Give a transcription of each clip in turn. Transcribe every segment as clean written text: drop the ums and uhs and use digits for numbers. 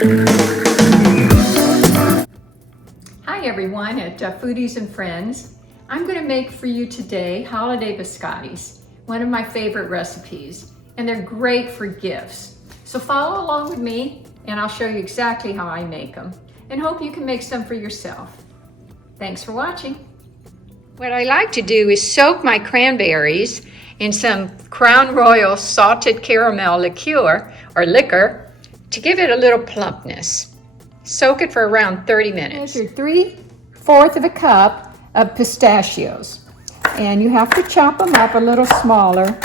Hi everyone at Foodies and Friends. I'm going to make for you today holiday biscottis, one of my favorite recipes, and they're great for gifts. So follow along with me and I'll show you exactly how I make them, and hope you can make some for yourself. Thanks for watching. What I like to do is soak my cranberries in some Crown Royal salted caramel liqueur to give it a little plumpness. Soak it for around 30 minutes. Here's your 3/4 of a cup of pistachios. And you have to chop them up a little smaller.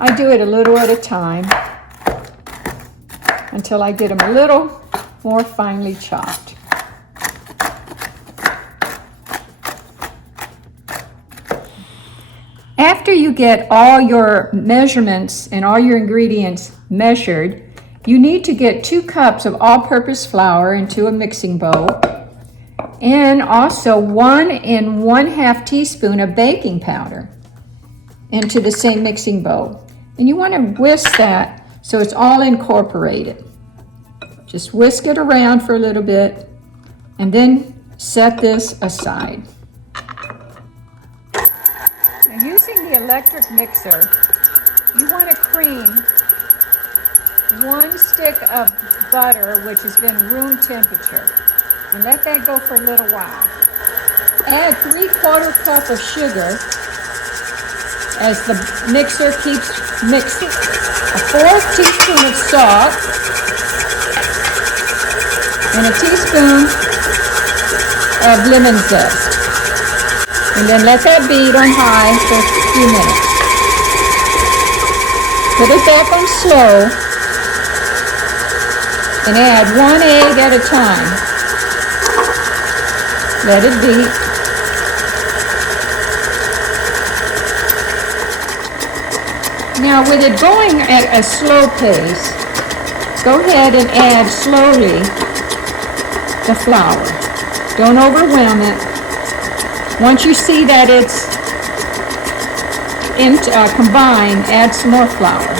I do it a little at a time until I get them a little more finely chopped. After you get all your measurements and all your ingredients measured, you need to get 2 cups of all-purpose flour into a mixing bowl, and also 1 1/2 teaspoon of baking powder into the same mixing bowl. And you want to whisk that so it's all incorporated. Just whisk it around for a little bit and then set this aside. Now, using the electric mixer, you want to cream 1 stick of butter, which has been room temperature, and let that go for a little while. Add 3/4 cup of sugar as the mixer keeps mixing. A 1/4 teaspoon of salt and a teaspoon of lemon zest. And then let that beat on high for a few minutes. Put it back on slow and add 1 egg at a time. Let it beat. Now, with it going at a slow pace, go ahead and add slowly the flour. Don't overwhelm it. Once you see that it's combined, add some more flour.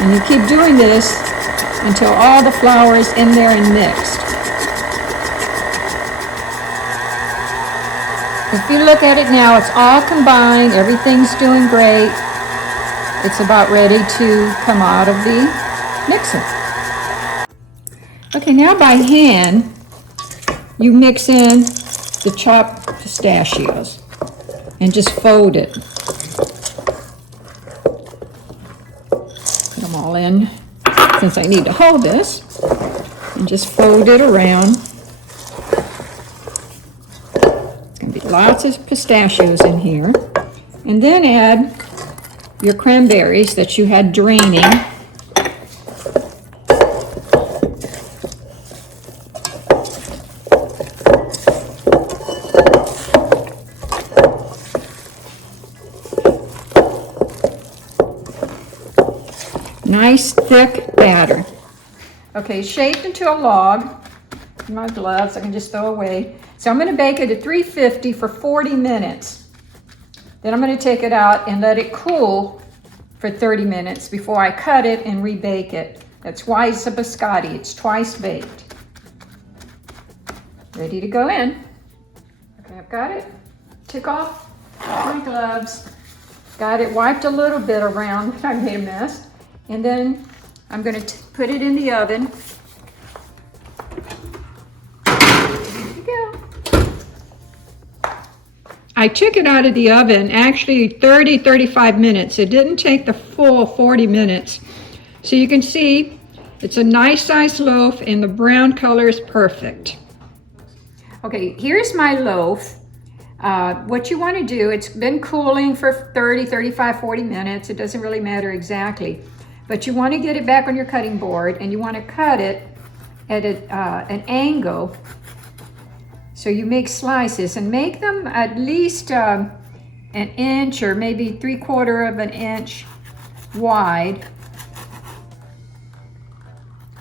And you keep doing this until all the flour is in there and mixed. If you look at it now, it's all combined, everything's doing great. It's about ready to come out of the mixer. Okay, now by hand, you mix in the chopped pistachios and just fold it. Put them all in, since I need to hold this, and just fold it around. There's going to be lots of pistachios in here. And then add your cranberries that you had draining. Nice thick batter. Okay, shaped into a log. My gloves I can just throw away. So I'm going to bake it at 350 for 40 minutes. Then I'm going to take it out and let it cool for 30 minutes before I cut it and rebake it. That's why it's a biscotti. It's twice baked. Ready to go in. Okay, I've got it. Took off my gloves. Got it wiped a little bit around. I made a mess. And then I'm going to put it in the oven. There you go. I took it out of the oven actually 35 minutes. It didn't take the full 40 minutes. So you can see it's a nice size loaf and the brown color is perfect. Okay, here's my loaf. What you want to do, it's been cooling for 35, 40 minutes. It doesn't really matter exactly. But you want to get it back on your cutting board and you want to cut it at an angle. So you make slices and make them at least an inch or maybe 3/4 of an inch wide.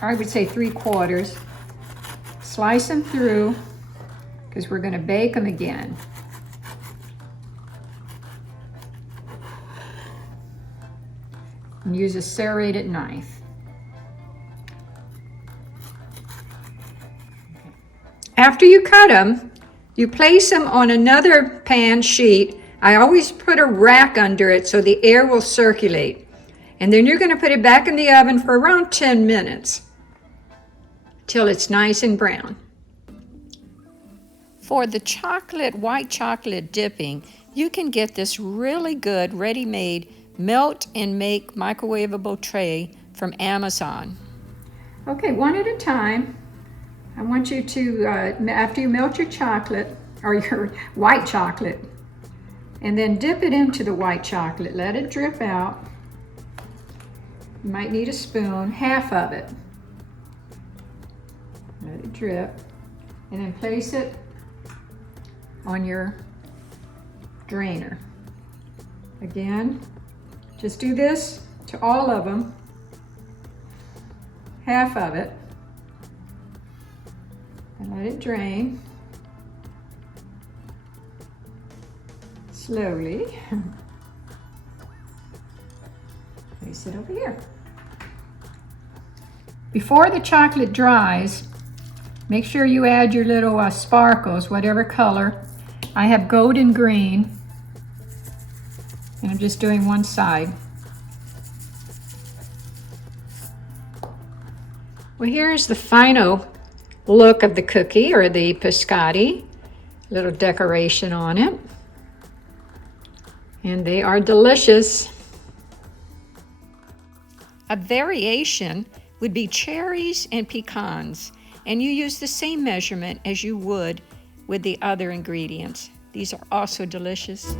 I would say 3/4. Slice them through because we're going to bake them again. And use a serrated knife. After you cut them, you place them on another pan sheet. I always put a rack under it so the air will circulate. And then you're going to put it back in the oven for around 10 minutes till it's nice and brown. For the white chocolate dipping, you can get this really good ready-made melt and make microwavable tray from Amazon. Okay, one at a time. I want you to, after you melt your chocolate, or your white chocolate, and then dip it into the white chocolate. Let it drip out. You might need a spoon, half of it. Let it drip, and then place it on your drainer. Again, just do this to all of them, half of it, and let it drain slowly. Place it over here. Before the chocolate dries, make sure you add your little sparkles, whatever color. I have golden green, and I'm just doing one side. Well, here's the final look of the cookie, or the biscotti. Little decoration on it. And they are delicious. A variation would be cherries and pecans, and you use the same measurement as you would with the other ingredients. These are also delicious.